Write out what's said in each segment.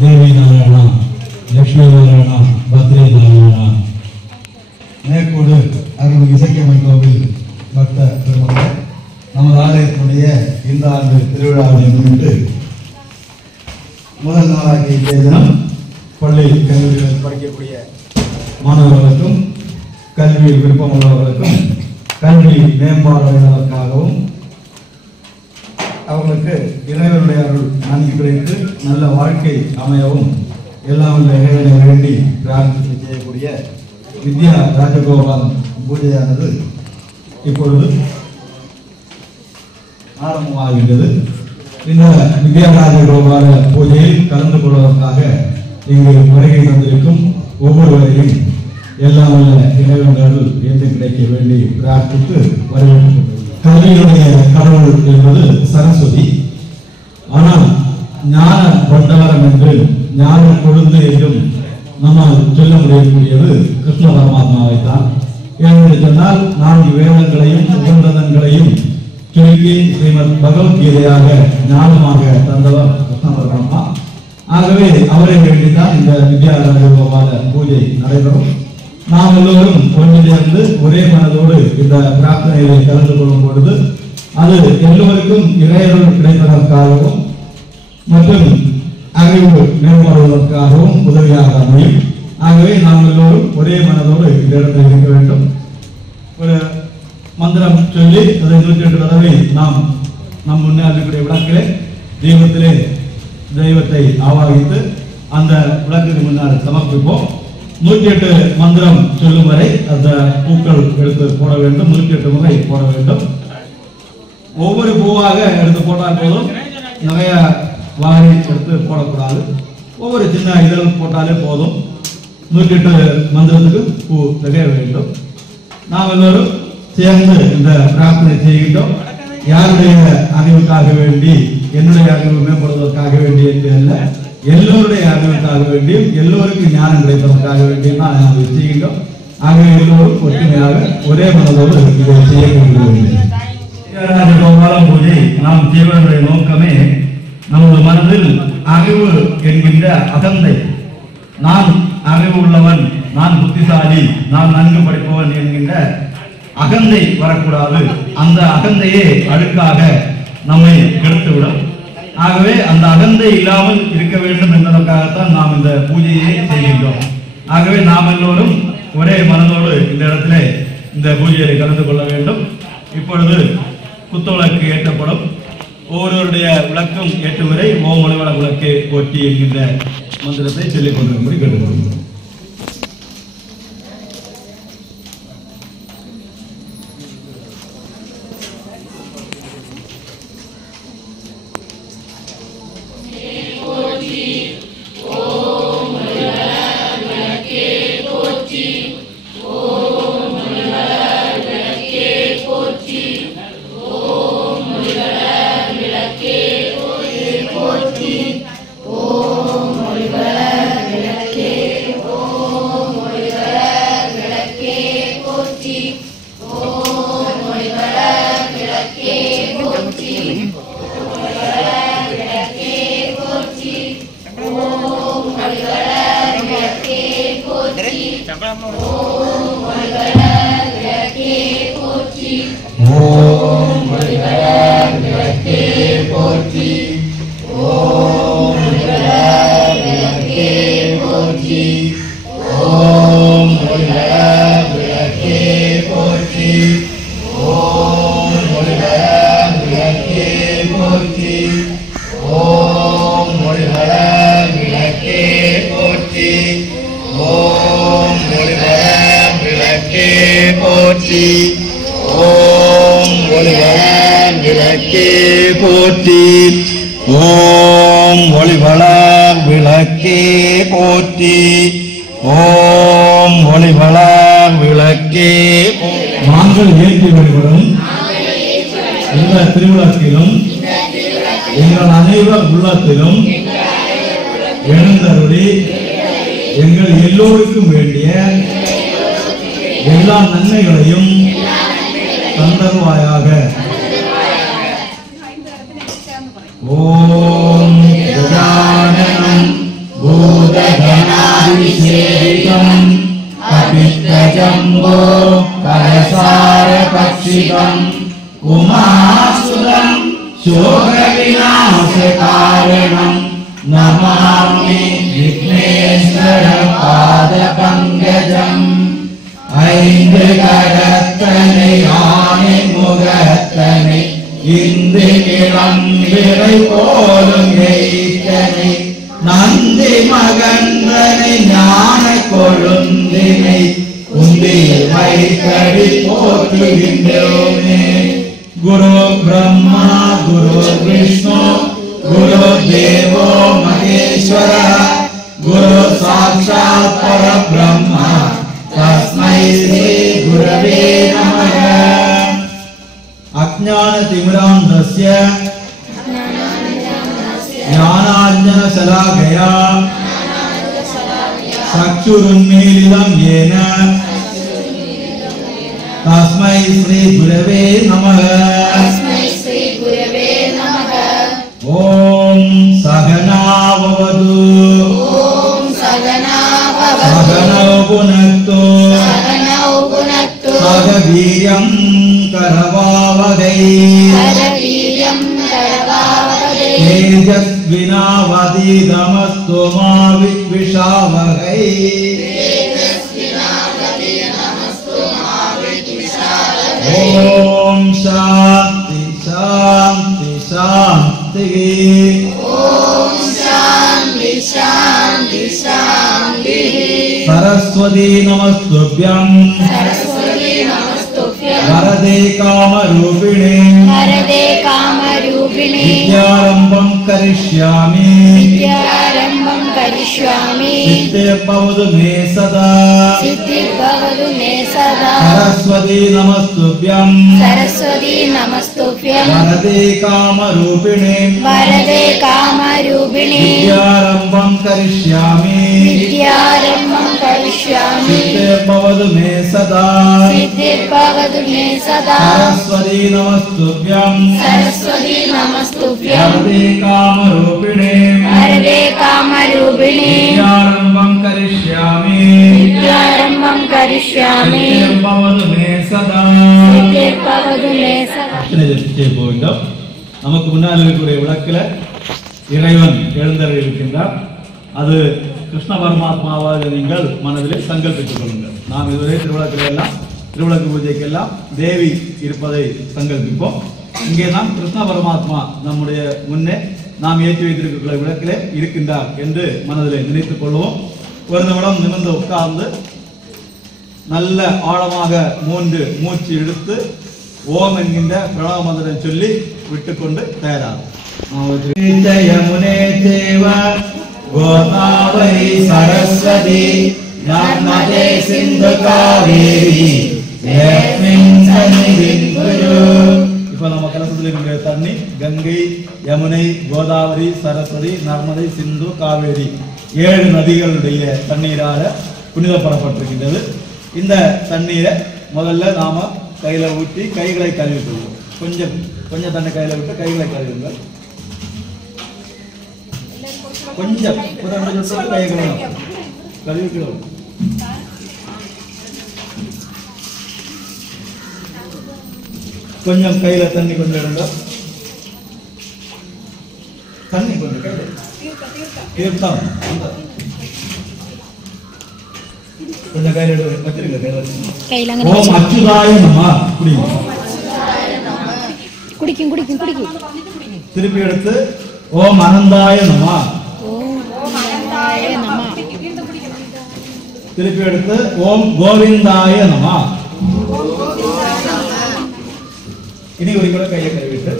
தேவி நாராயணா, லட்சுமி நாராயணா, பத்ரி நாராயணா. மேற்கோடு அருள்மிகு இசக்கியம்மன் கோவில் பக்த பெருமக்கள், நமது ஆலயத்தினுடைய இந்த ஆண்டு திருவிழாவை முன்னிட்டு முதல் நாளாகிய இன்றைய தினம் பள்ளி கல்லூரிகளில் படிக்கக்கூடிய மாணவர்களுக்கும் கல்வியில் விருப்பமுள்ளவர்களுக்கும் கல்வி மேம்பாடுவதற்காகவும் அவர்களுக்கு இறைவனுடைய அருள் நன்கு கிடைத்து நல்ல வாழ்க்கை அமையவும் எல்லாம் உள்ள இறைவனை வேண்டி பிரார்த்தனை செய்யக்கூடிய வித்யா ராஜகோபால் பூஜையானது இப்பொழுது ஆரம்பமாகின்றது. இந்த வித்யா ராஜகோபால பூஜையில் கலந்து கொள்வதற்காக இங்கு வருகை தந்திருக்கும் ஒவ்வொருவரையும் எல்லாம் உள்ள இறைவன்கள் என்று கிடைக்க வேண்டி பிரார்த்தித்து வரவேற்று கல்வியுடைய கடவுள் என்பது சரஸ்வதி. ஆனால் ஞான பண்டவரம் என்று ஞான கொழுந்து என்றும் நம்மால் சொல்ல முடியக்கூடியது கிருஷ்ண பரமாத்மாவை தான். ஏனென்று சொன்னால் 4 வேதங்களையும் உபநிடதங்களையும் சுருக்கி ஸ்ரீமத் பகவத்கீதையாக ஞானமாக தந்தவர் கிருஷ்ண பரமாத்மா. ஆகவே அவரை வேண்டித்தான் இந்த வித்யா ராஜகோபால பூஜை நடைபெறும். நாம் எல்லோரும் ஒன்றிலிருந்து ஒரே மனதோடு இந்த பிரார்த்தனைகளை கலந்து கொள்ளும் பொழுது அது எல்லோருக்கும் இறையருள் கிடைப்பதற்காகவும் மற்றும் அறிவு மேம்படுவதற்காகவும் உதவியாக அமையும். ஆகவே நாம் எல்லோரும் ஒரே மனதோடு இந்த இடத்தில் இருக்க வேண்டும். ஒரு மந்திரம் சொல்லி அதை 108 தடவை நாம் நம் முன்னே இருக்கக்கூடிய விளக்கிலே தெய்வத்திலே தெய்வத்தை ஆவாகித்து அந்த விளக்குக்கு முன்னால் சமர்ப்பிப்போம். 108 மந்திரம் சொல்லும் வரை அந்த பூக்கள் எடுத்து போட வேண்டும். 108 முறை போட வேண்டும். ஒவ்வொரு பூவாக எடுத்து போட்டால் போதும், நிறைய வாரி எடுத்து போடக்கூடாது. ஒவ்வொரு சின்ன இதழ் போட்டாலே போதும். 108 மந்திரத்துக்கு பூ திகழ வேண்டும். நாம் எல்லோரும் சேர்ந்து இந்த பிரார்த்தனை செய்கின்றோம். யாருடைய அறிவுக்காக வேண்டி, என்னுடைய அறிவு மேம்படுவதற்காக வேண்டி என்று அல்ல, எல்லோருடைய அறிவுக்காக வேண்டியும் எல்லோருக்கும் ஞானம் கிடைப்பதற்காக வேண்டியும் தான் நாம் செய்கின்றோம். ஆகவே எல்லோரும் ஒற்றுமையாக ஒரே மனதோடு இதை செய்யக்கூடிய பூஜை நாம் செய்வதனுடைய நோக்கமே நமது மனதில் அறிவு என்கின்ற அகந்தை, நான் அறிவு உள்ளவன், நான் புத்திசாலி, நான் நன்கு படிப்பவன் என்கின்ற அகந்தை வரக்கூடாது. அந்த அகந்தையே அழுக்காக நம்மை கெடுத்துவிடும். ஆகவே அந்த அகந்தை இல்லாமல் இருக்க வேண்டும் என்பதற்காகத்தான் நாம் இந்த பூஜையை செய்கின்றோம். ஆகவே நாம் எல்லோரும் ஒரே மனதோடு இந்த இடத்திலே இந்த பூஜையை கலந்து கொள்ள வேண்டும். இப்பொழுது குத்துவிளக்கு ஏற்றப்படும். ஒவ்வொருவருடைய விளக்கும் ஏற்றும் வரை ஓம் ஒளிவள விளக்கே போற்றி என்கின்ற மந்திரத்தை சொல்லிக் கொண்டிருக்கும்படி கேட்டுக்கொள்கிறோம். நாங்கள் ஏற்றி வழிபடும் இந்த திருவிழாக்கிலும் எங்கள் அனைவர் உள்ளத்திலும் எழுந்தருளி எங்கள் எல்லோருக்கும் வேண்டிய எல்லா நன்மைகளையும் தந்தருவாயாக. ஓம் கஜானனம் उमासुरं शोकविनाशकारणं नमामि विघ्नेश्वर पादपङ्कजम् ஐந்து கரத்தனை ஆணை முகத்தனை இந்து இளம்பிறை போலும் எய்த்தனை நந்தி மகந்தனை ஞான கொழுந்தினை உந்தியில் வைத்தடி போற்றுகின்றோமே. குரு பிரம்மா குரு விஷ்ணு குரு தேவோ மகேஸ்வர குரு சாட்சாத் பரபிரம்மா तस्मै श्री गुरवे नमः. अज्ञानतिमिरान्धस्य ज्ञानाञ्जनशलाकया चक्षुरुन्मीलितं येन तस्मै श्री गुरवे नमः. ॐ सहना भवतु सहनौ भुनक्तु सह वीर्यं करवावहै तेजस्विनावधीतमस्तु मा विद्विषावहै. ॐ शान्ति शान्ति शान्तिः. सरस्वती नमस्तुभ्यं वरदे कामरूपिणे विद्यारम्भं करिष्यामि सिद्धिर्भवतु मे सदा सरस्वती नमस्तुभ्यं वरदे कामरूपिणे विद्यारम्भं करिष्यामि सिद्धिर्भवतु मे सदा सरस्वती नमस्तुभ्यं वरदे कामरूपिणे विद्यारम्भं करिष्यामि सिद्धिर्भवतु मे सदा. நமக்கு முன்னால் இருக்கக்கூடிய விளக்கில் இறைவன் எழுந்தருளியிருக்கின்றார். அது கிருஷ்ண பரமாத்மாவாக நீங்கள் மனதிலே சங்கல்பித்துக் கொள்ளுங்கள். நாம் இதுவரை திருவிளக்கு பூஜைக்கெல்லாம் தேவி இருப்பதை சங்கல்பிப்போம். இங்கே நாம் கிருஷ்ண பரமாத்மா நம்முடைய முன்னே நாம் ஏற்றி வைத்திருக்கிற விளக்கிலே இருக்கின்றார் என்று மனதிலே நினைத்துக் கொள்வோம். ஒரு நிமிடம் நிமிர்ந்து உட்கார்ந்து நல்ல ஆழமாக மூச்சு இழுத்து ஓம் என்கின்ற பிரணவ மந்திரம் சொல்லி விட்டுக்கொண்டு தயாராகும். யமுனே தேவ கோதாவரி சரஸ்வதி நர்மதே சிந்து காவேரி ஜெயஸ்மின் சன்னிதின் குரு. இப்போ நம்ம கலசத்தில் இருக்கிற தண்ணி கங்கை, யமுனை, கோதாவரி, சரஸ்வதி, நர்மதை, சிந்து, காவேரி 7 நதிகளுடைய தண்ணீரால புனிதப்படப்பட்டிருக்கின்றது. இந்த தண்ணீரை முதல்ல நாம கையில ஊற்றி கைகளை கழுவி கொள்வோம். கொஞ்சம் தண்ணி கையில விட்டு கைகளை கழுவுங்கள். கொஞ்சம் கைகளை கழுவிக்கிறோம். கொஞ்சம் கையில தண்ணி கொஞ்சம் எடுங்க. தண்ணி கொஞ்சம் கையில தீர்த்தம் கொஞ்சம் கையில வச்சிருக்க கையில. ஓம் அச்சுதாய நமः. குடிக்கும். திருப்பி எடுத்து ஓம் அனந்தாய நமः. திருப்பி எடுத்து ஓம் கோவிந்தாய நமः. இனி ஒரு முறை கையை கழுவிட்டு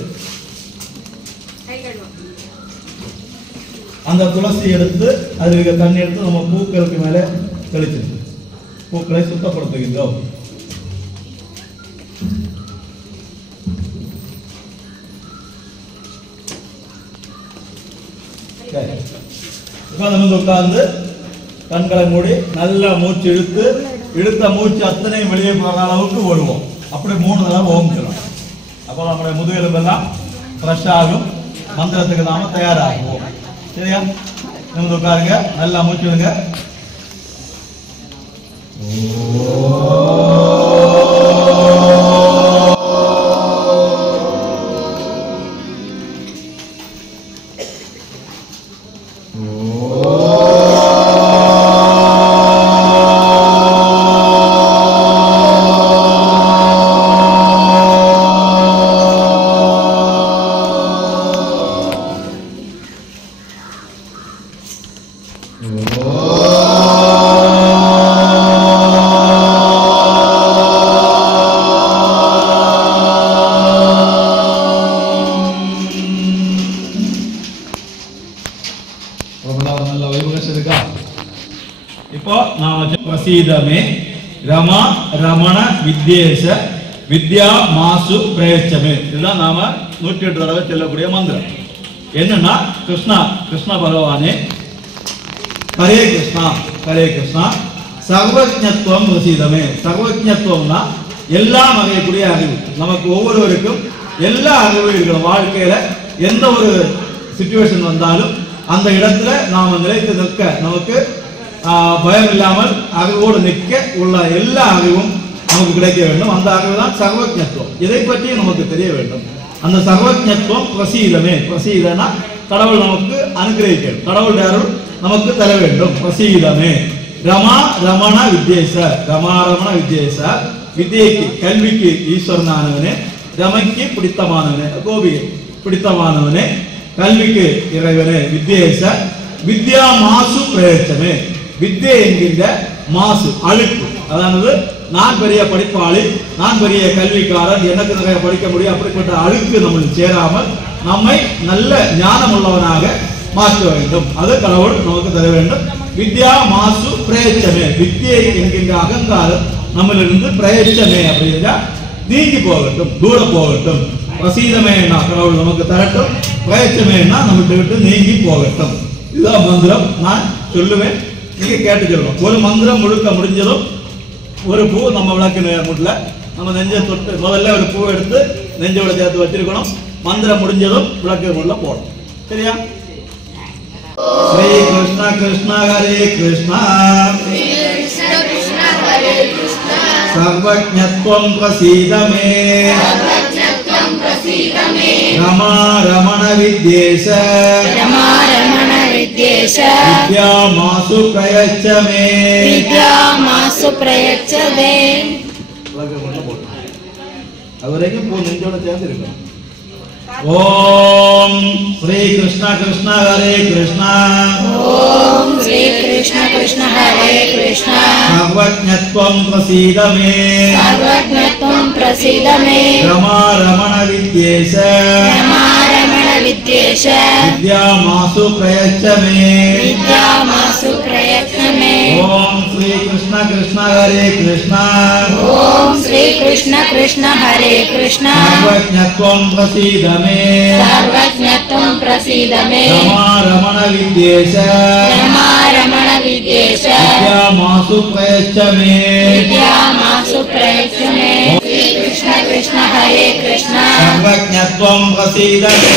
அந்த துளசி எடுத்து அதில் இருக்க தண்ணி எடுத்து நம்ம பூக்களுக்கு மேல தெளிச்சிருக்கு. பூக்களை சுத்தப்படுத்துகின்றோம். உட்கார்ந்து கண்களை மூடி நல்ல மூச்சு இழுத்த மூச்சு அத்தனை வெளியே போகிற அளவுக்கு ஓடுவோம். அப்படி 3 தடவை ஓம் சொல்லணும். அப்போ நம்முடைய முதுகெலும்பெல்லாம் ஃப்ரெஷ் ஆகும். மந்திரத்துக்கு நாம தயாராகுவோம். சரியா? நிமிர்ந்து உட்காருங்க. நல்லா மூச்சு விடுங்க. பிரசீதமே ரமா ரமண வித்யேஷ வித்யா மாசு பிரயச்சமே. இதுதான் நாம 108 தடவை சொல்லக்கூடிய மந்திரம். என்னன்னா கிருஷ்ண பகவானே ஹரே கிருஷ்ணா ஹரே கிருஷ்ணா சர்வஜத்துவம் பிரசீதமே. சர்வஜத்துவம்னா எல்லாம் வகைக்கூடிய அறிவு. நமக்கு ஒவ்வொருவருக்கும் எல்லா அறிவும் இருக்கணும். வாழ்க்கையில எந்த ஒரு சிச்சுவேஷன் வந்தாலும் அந்த இடத்துல நாம நிலைத்து நிற்க, நமக்கு பயம் இல்லாமல் அறிவோடு நிற்க உள்ள எல்லா அறிவும் நமக்கு கிடைக்க வேண்டும். அந்த அறிவு தான் சர்வஜத்துவம். இதை பற்றியும் நமக்கு தெரிய வேண்டும். அந்த சர்வஜத்துவம் பிரசீதமே. பிரசீதனா கடவுள் நமக்கு அனுகிரகிக்கணும், கடவுள் அருள் நமக்கு தர வேண்டும். பிரசீதமே ரமா ரமண வித்யேச. ரமா ரமண வித்யேச வித்யைக்கு கல்விக்கு ஈஸ்வரனானவனே, ரமைக்கு பிடித்தமானவனே, கோபிகை பிடித்தமானவனே, கல்விக்கு இறைவனே வித்யேச வித்யா மாசு பிரயச்சமே. வித்யை என்கின்ற மாசு அழுக்கு, அதாவது நான் பெரிய படிப்பாளி, நான் பெரிய கல்விக்காரன், எனக்கு நிறைய படிக்க முடியும் அப்படிப்பட்ட அழுக்கு நம்மளுக்கு சேராமல் நம்மை நல்ல ஞானம் உள்ளவனாக மாற்ற வேண்டும். அது கடவுள் நமக்கு தர வேண்டும். வித்யா மாசு பிரயச்சமே. வித்யை என்கின்ற அகங்காரம் நம்மளிருந்து பிரயச்சமே அப்படின்னா நீங்கி போகட்டும், தூர போகட்டும். பிரசீதமேனா கடவுள் நமக்கு தரட்டும், பிரயச்சமேனா நம்மகிட்ட விட்டு நீங்கி போகட்டும். இதுதான் மந்திரம். நான் சொல்லுவேன், நீங்க கேட்டு சொல்லணும். ஒரு மந்திரம் முழுக்க முடிஞ்சதும் ஒரு பூ நம்ம விளக்கு முட்ல நம்ம நெஞ்ச தொட்டு முதல்ல ஒரு பூ எடுத்து நெஞ்சோட சேர்த்து வச்சிருக்கணும். மந்திரம் முடிஞ்சதும் விளக்கு முட்ல போடணும். சரியா? ஸ்ரீ கிருஷ்ண கிருஷ்ண ஹரே கிருஷ்ணா சர்வஜ்ஞத்வம் பிரசீதமே ரமா ரமண வித்யேஷ வித்யா மாசு பிரயச்சமே. அது வரைக்கும் பூ நெஞ்சோட சேர்ந்து இருக்கணும். ஓம் ஸ்ரீ கிருஷ்ண கிருஷ்ண ஹரே கிருஷ்ணா ஓம் ஸ்ரீ கிருஷ்ண கிருஷ்ண ஹரே கிருஷ்ணா சர்வஜ்ஞத்வம் பிரசீதமே ரமா ரமண வித்யேஷ வித்யா மாசு பிரயச்சமே. ஓம் ஸ்ரீ கிருஷ்ண கிருஷ்ண ஹரே கிருஷ்ணா ஓம் ஸ்ரீ கிருஷ்ண கிருஷ்ண ஹரே கிருஷ்ணா சர்வஜ்ஞத்வம் பிரசீதமே ரமா ரமண வித்யேஷ வித்யா மாசு பிரயச்சமே. ஸ்ரீ கிருஷ்ண கிருஷ்ண ஹரே கிருஷ்ணா சர்வஜ்ஞத்வம் பிரசீதமே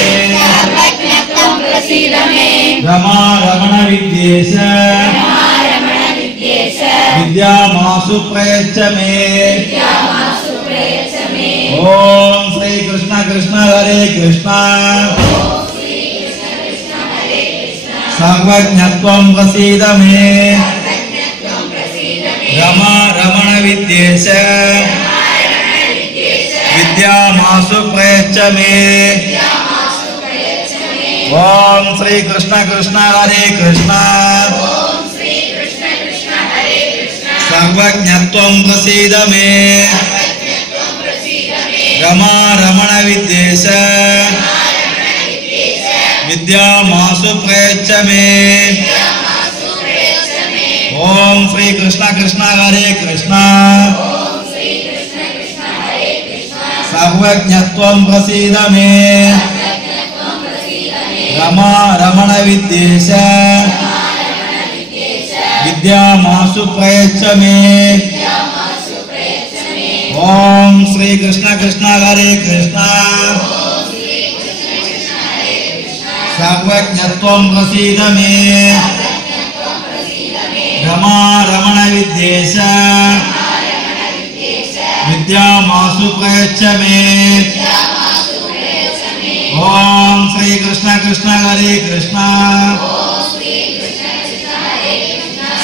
ரமா ரமண வித்யேஷ வித்யா மாசு பிரயச்சமே. ஓம் ஸ்ரீ கிருஷ்ண கிருஷ்ண ஹரே கிருஷ்ணா சர்வஜ்ஞத்வம் பிரசீதமே ரமா ரமண வித்யேஷ வித்யா மாசு பிரயச்சமே. ஓம் ஸ்ரீ கிருஷ்ண கிருஷ்ண ஹரே கிருஷ்ணா சர்வஜ்ஞத்வம் பிரசீதமே ரமா ரமண வித்யேஷ வித்யா மாசு பிரயச்சமே. ஓம் ஸ்ரீ கிருஷ்ண கிருஷ்ண ஹரே கிருஷ்ணா சர்வஜ்ஞத்வம் பிரசீதமே ரமா ரமண வித்யேஷ வித்யா மாசு பிரயச்சமே. ஓம் ஸ்ரீ கிருஷ்ண கிருஷ்ண ஹரே கிருஷ்ணா சர்வஜ்ஞத்வம் பிரசீதமே ரமா ரமண வித்யேஷ வித்யா மாசு பிரயச்சமே. ஓம் ஸ்ரீ கிருஷ்ண கிருஷ்ண ஹரே கிருஷ்ணா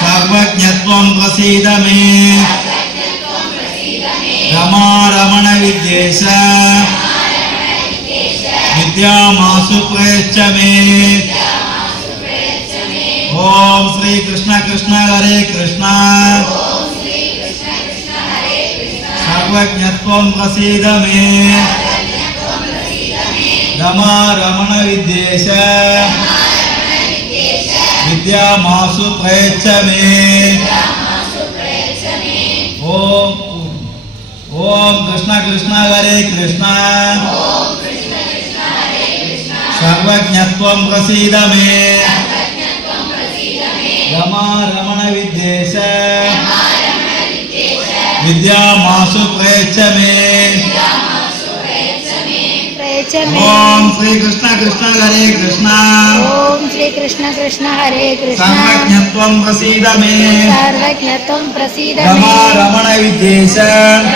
சர்வஜ்ஞத்வம் பிரசீதமே ரமா ரமண வித்யேஷ வித்யா மாசு பிரயச்சமே. ஓம் ஸ்ரீ கிருஷ்ண கிருஷ்ண ஹரே கிருஷ்ணா சர்வஜ்ஞத்வம் பிரசீதமே ரமா ரமண வித்யேஷ வித்யா மாசு பிரயச்சமே. ओम कृष्ण कृष्ण हरे कृष्ण सर्वज्ञत्वं प्रसीद मे रमा रमण विद्येश विद्यामासु प्रयच्छ मे ओम श्री कृष्ण कृष्ण हरे कृष्ण ओम श्री कृष्ण कृष्ण हरे कृष्ण सर्वज्ञत्वं प्रसीद मे सर्वज्ञत्वं प्रसीद मे रमा रमण विद्येश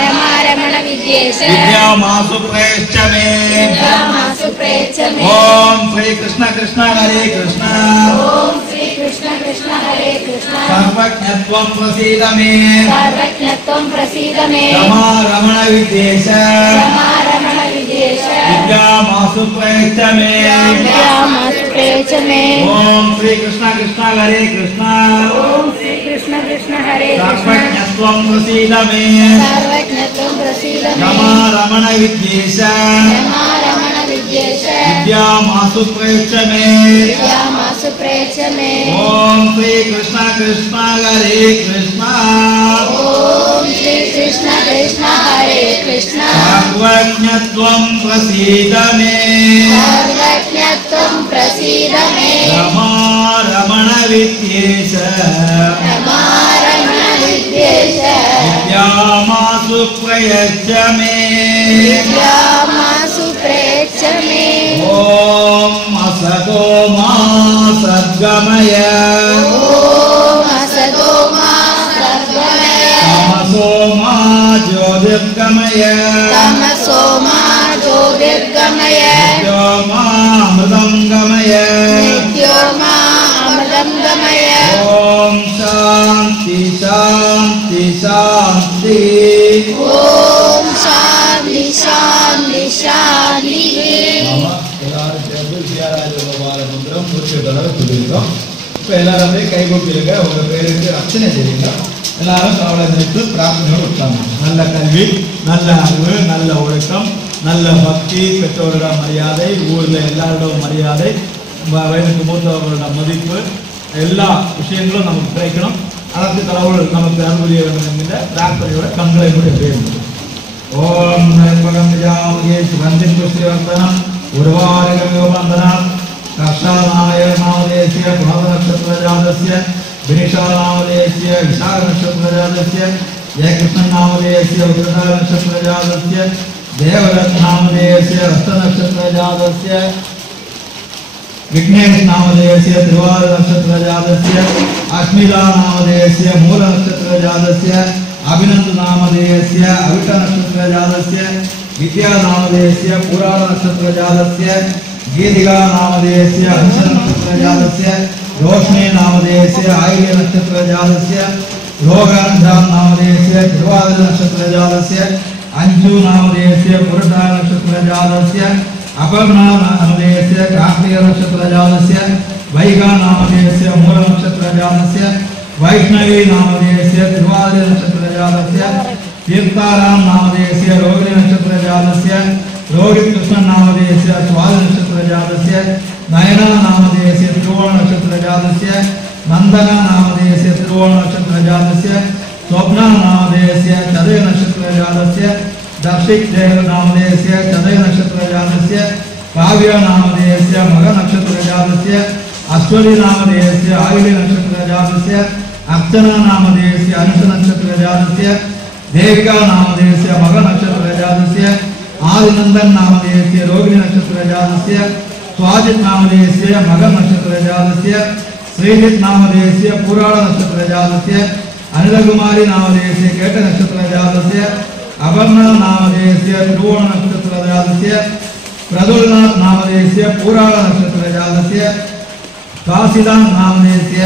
रमा रमण विद्येश विद्यामासु प्रयच्छ मे विद्यामासु प्रयच्छ मे ओम श्री कृष्ण कृष्ण हरे कृष्ण ओम श्री कृष्ण कृष्ण हरे कृष्ण सर्वज्ञत्वं प्रसीद मे सर्वज्ञत्वं प्रसीद मे रमा रमण विद्येश रमा रमण विद्येश विद्यामासु प्रयच्छ मे विद्यामासु प्रयच्छ मे ओम श्री कृष्ण कृष्ण हरे कृष्ण ओम श्री कृष्ण कृष्ण हरे कृष्ण सर्वज्ञत्वं प्रसीद मे सर्वज्ञत्वं प्रसीद मे रमा रमण विद्येश रमा रमण विद्येश विद्यामासु प्रयच्छ मे विद्यामासु प्रयच्छ मे ओम श्री कृष्ण कृष्ण हरे कृष्ण ओम श्री कृष्ण कृष्ण हरे कृष्ण सर्वज्ञत्वं प्रसीद मे सर्वज्ञत्वं प्रसीद मे रमा रमण विद्येश रमा रमण विद्येश विद्यामासु प्रयच्छ मे विद्यामासु प्रयच्छ मे ओम असतो मा सद्गमय ओम असतो मा सद्गमय तमसो मा ज्योतिर्गमय तमसो मा ज्योतिर्गमय नित्यो मा अमृतं गमय नित्यो मा अमृतं गमय ओम शांति शांति शांति ओम शांति शांति शांति எல்லாரும் சேர்ந்து வித்யாராஜ கோபால மந்திரம் குறிச்சு தடவை சொல்லியிருக்கோம். இப்போ எல்லாருமே கைகூப்பிடுங்க. உங்க பேருக்கு அர்ச்சனை செய்யுங்க. எல்லாரும் கவலை நினைத்து பிரார்த்தனையோடு உட்காங்க. நல்ல கல்வி, நல்ல அறிவு, நல்ல ஒழுக்கம், நல்ல பக்தி, பெற்றோரிடம் மரியாதை, ஊரில் எல்லாரிடம் மரியாதை, வயதுக்கு மூத்தவர்களோட மதிப்பு, எல்லா விஷயங்களும் நமக்கு கிடைக்கணும். அதற்கு கடவுள் நமக்கு அனுமதிய வேண்டும் என்கிற பிரார்த்தனையோட கண்களை கூட பேருந்தோம். ஓம் நற்பகம் விஜாமகே சுகந்தின் புஷ்டிவர்த்தனம் உருவாரகமிவந்தனம் கர்ஷாநாய நாமதேசிய புனத நட்சத்திரஜாதஸ்ய வினிஷா நாமதேசிய விசாக நட்சத்திரஜாதஸ்ய ஜெயகிருஷ்ணன் நாமதேசிய உத்ரதா நட்சத்திரஜாதஸ்ய தேவரத் நாமதேசிய ரஸ்த நட்சத்திரஜாதஸ்ய विघ्नेश नामधेयस्य त्रिवार नक्षत्र जातस्य अश्मिता नामधेयस्य मूल नक्षत्र जातस्य अभिनंद नामधेयस्य अविट नक्षत्र जातस्य विद्या नामधेयस्य पुराण नक्षत्र जातस्य गीतिका नामधेयस्य अंश नक्षत्र जातस्य रोशनी नामधेयस्य आयल्य नक्षत्र जातस्य रोगांधाम नामधेयस्य त्रिवार नक्षत्र जातस्य अंजु नामधेयस्य पुरुषा नक्षत्र जातस्य अपर्णा नामधेयस्य कार्तिक नक्षत्र जातस्य वैगा नामधेयस्य मूल नक्षत्र जातस्य वैष्णवी नामधेयस्य त्रिवार नक्षत्र जातस्य तीर्थाराम नामधेयस्य रोहिणी नक्षत्र जातस्य रोहित कृष्ण नामधेयस्य स्वाद नक्षत्र जातस्य नयना नामधेयस्य त्रिवोण नक्षत्र जातस्य नंदना नामधेयस्य त्रिवोण नक्षत्र जातस्य स्वप्ना नामधेयस्य चदय नक्षत्र जातस्य दर्शिक देव नामधेयस्य चदय नक्षत्र जातस्य काव्य नामधेयस्य मग नक्षत्र जातस्य अश्वनी नामधेयस्य आयुल्य नक्षत्र जातस्य अर्चना नामधेयस्य अंश नक्षत्र जातस्य देविका नामधेयस्य मग नक्षत्र जातस्य आदिनंदन नामधेयस्य रोहिणी नक्षत्र जातस्य स्वाजित नामधेयस्य मग नक्षत्र जातस्य श्रीजित नामधेयस्य पुराण नक्षत्र जातस्य अनिलकुमारी नामधेयस्य केट नक्षत्र जातस्य अपर्णा नामधेयस्य त्रिवोण नक्षत्र जातस्य प्रदुलनाथ नामधेयस्य पुराण नक्षत्र जातस्य काशीदान नामधेयस्य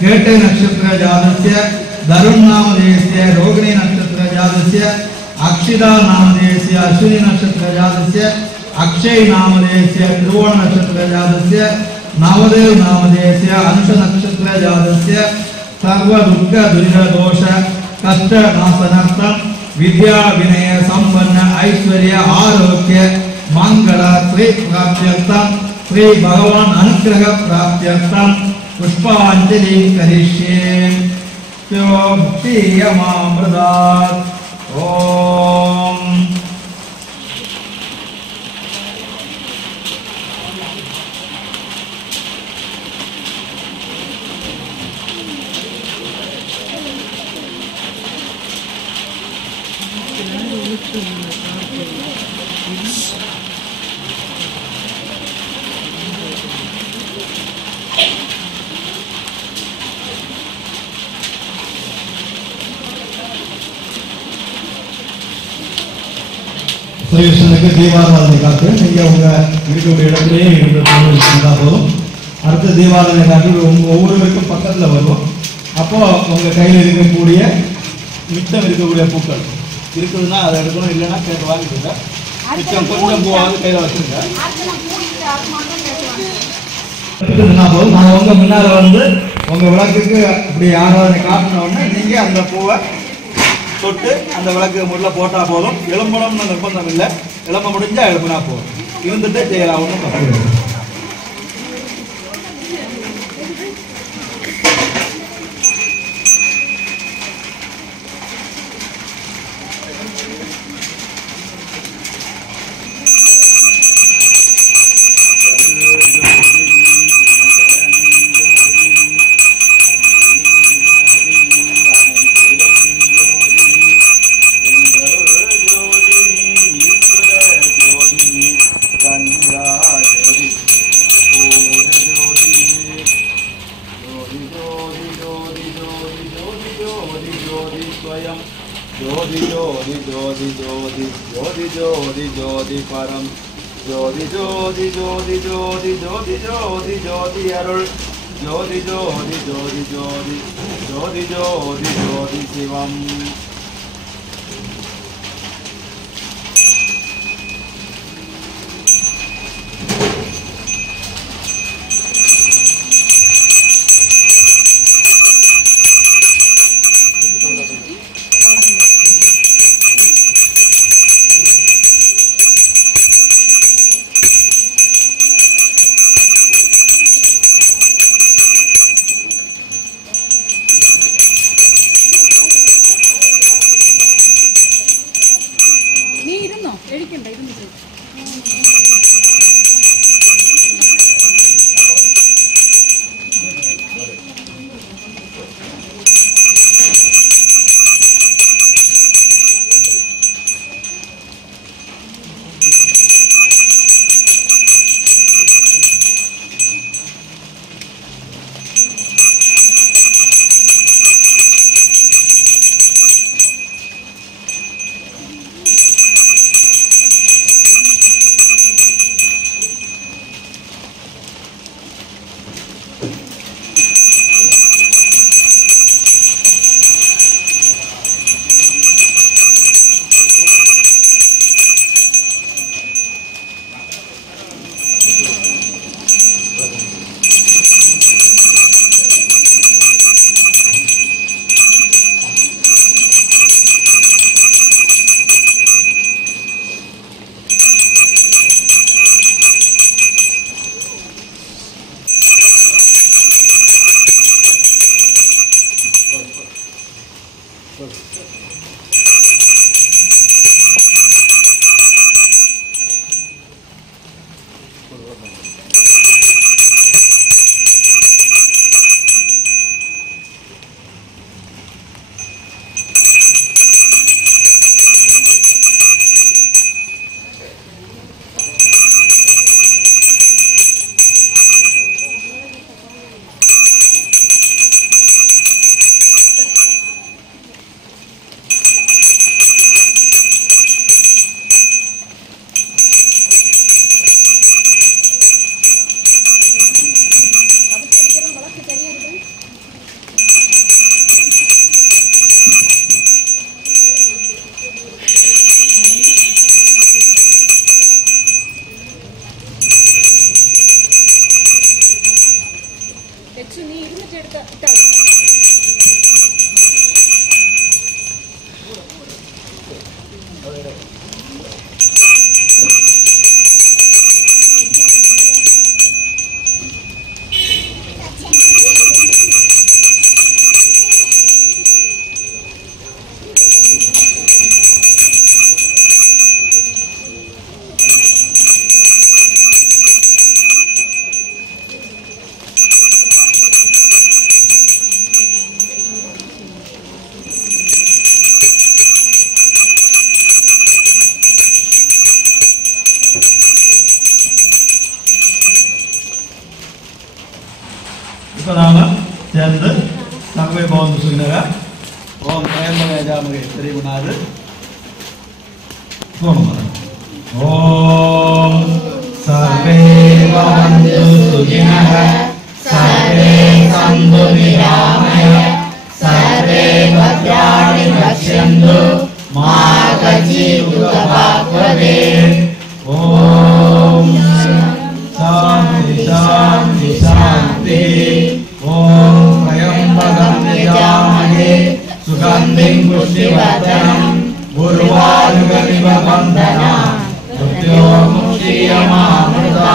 केटे नक्षत्र जातस्य धरुण नामधेयस्य रोहिणी नक्षत्र जातस्य अक्षिता नामधेयस्य अश्विनी नक्षत्र जातस्य अक्षय नामधेयस्य त्रिवोण नक्षत्र जातस्य नवदेव नामधेयस्य अंश नक्षत्र जातस्य सर्व दुःख दुरित दोष कष्ट नाशनार्थं विद्या विनय संपन्न ऐश्वर्य आरोग्य मंगल श्री प्राप्त्यर्थं श्री भगवान अनुग्रह प्राप्त्यर्थं पुष्पांजलि करिष्ये। யோக்தியமாமிருதாத். ஓம் ஸ்ரீகிருஷ்ணனுக்கு தீபாராதனை காட்டு. நீங்க உங்க இருக்கக்கூடிய இடத்திலேயே இருந்தா போதும். அடுத்த தீபாராதனை காட்டு ஒவ்வொருவருக்கும் பக்கத்துல வரும். அப்போ உங்க கையில் இருக்கக்கூடிய மிச்சம் இருக்கக்கூடிய பூக்கள் இருக்குதுன்னா அதை எடுக்கணும், இல்லைன்னா கேட்டு வாங்கிட்டு மிச்சம் கொஞ்சம் பூவாவது கையில வச்சிருங்க. போதும். நான் உங்க முன்னால வந்து உங்க விளக்குக்கு இப்படி ஆராதனை காட்டின உடனே நீங்க அந்த பூவை தொட்டு அந்த விளக்கு முறையில் போட்டா போதும். எலும்பணும்னு நிர்பந்தம் இல்லை, எலும்ப முடிஞ்சா எழுப்புனா போதும். இருந்துட்டு செய்யலாம், ஒன்றும் தப்பு இல்லை. ஜோதி ஜோதி ஜோதி ஜோதி ஜோதி ஜோதி ஜோதி அருள் ஜோதி ஜோதி ஜோதி ஜோதி ஜோதி ஜோதி ஜோதி சிவம். இப்போ நாம் சேர்ந்து சர்வே பவன் சுகினக ஓம் பிரேமகேஜாமகே தெரியுமாது ஓம் சர்வே பவந்து சுகினக சர்வே சந்து நிராமய சர்வே பத்ராணி பக்ஷ்யந்து மா கஜீவபவதே ஓம் சாந்தி சாந்தி சாந்தி ஓம் த்ரயம்பகம் யஜாமஹே சுகந்திம் புஷ்டிவர்தனம் உர்வாருகமிவ பந்தனா முக்தியோமுக்தியமாமிருதா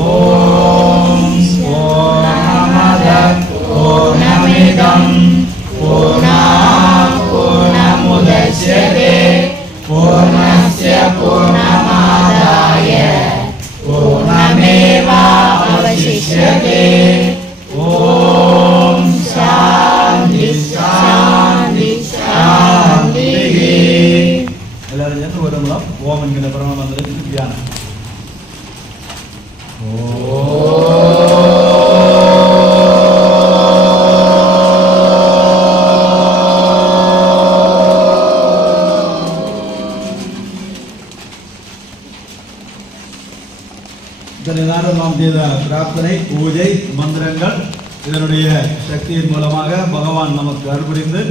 ஓம் பூர்ணமதః பூர்ணமிதம் பூர்ணாத் பூர்ணமுதச்யதே பூர்ணஸ்ய பூர்ணமாதாய பூர்ணமேவாவசிஷ்யதே ஓம் சாந்தி சாந்தி சாந்தி எல்லாரும் சேர்ந்து ஒரு முறை ஓம் என்கிற பரம மந்திரத்துக்கு தியானம் இத்தனை நேரம் நாம் செய்த பிரார்த்தனை பூஜை மந்திரங்கள் இதனுடைய சக்தியின் மூலமாக பகவான் நமக்கு அருள்புரிந்து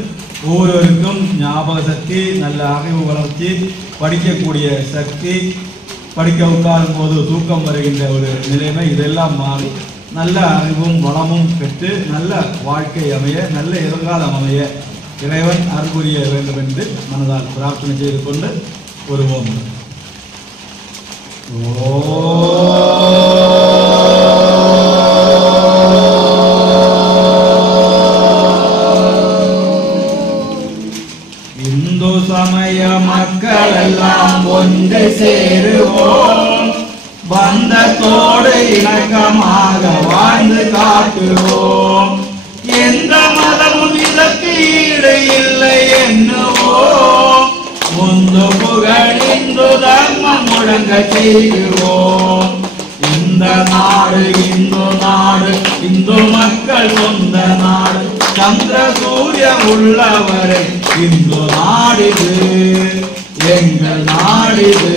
ஒவ்வொருவருக்கும் ஞாபக சக்தி நல்ல அறிவு வளர்ச்சி படிக்கக்கூடிய சக்தி படிக்க உட்காரும் போது தூக்கம் வருகின்ற ஒரு நிலைமை இதெல்லாம் மாறி நல்ல அறிவும் வளமும் பெற்று நல்ல வாழ்க்கை அமைய நல்ல எதிர்காலம் அமைய இறைவன் அருள்புரிய வேண்டும் என்று மனதால் பிரார்த்தனை செய்து கொண்டு வருவோம். இந்து சமய மக்கள் எல்லாம் ஒன்று சேருவோம், பந்தத்தோடு இணக்கமாக வாழ்ந்து காட்டுவோம். எந்த மதமும் இதற்கு ஈடு இல்லை என்னுவோம். முந்து புகழ் இந்து தர்மம் முழங்க செய்கிறோம். இந்த நாடு இந்து நாடு, இந்து மக்கள் சொந்த நாடு. சந்திர சூரிய உள்ளவரை இந்து நாடிது, எங்கள் நாடிது.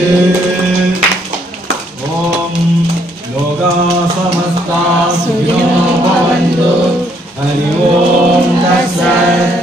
ஓம் லோகா சமஸ்தா சுகினோ பவந்து. ஹரி ஓம் தத்சத்.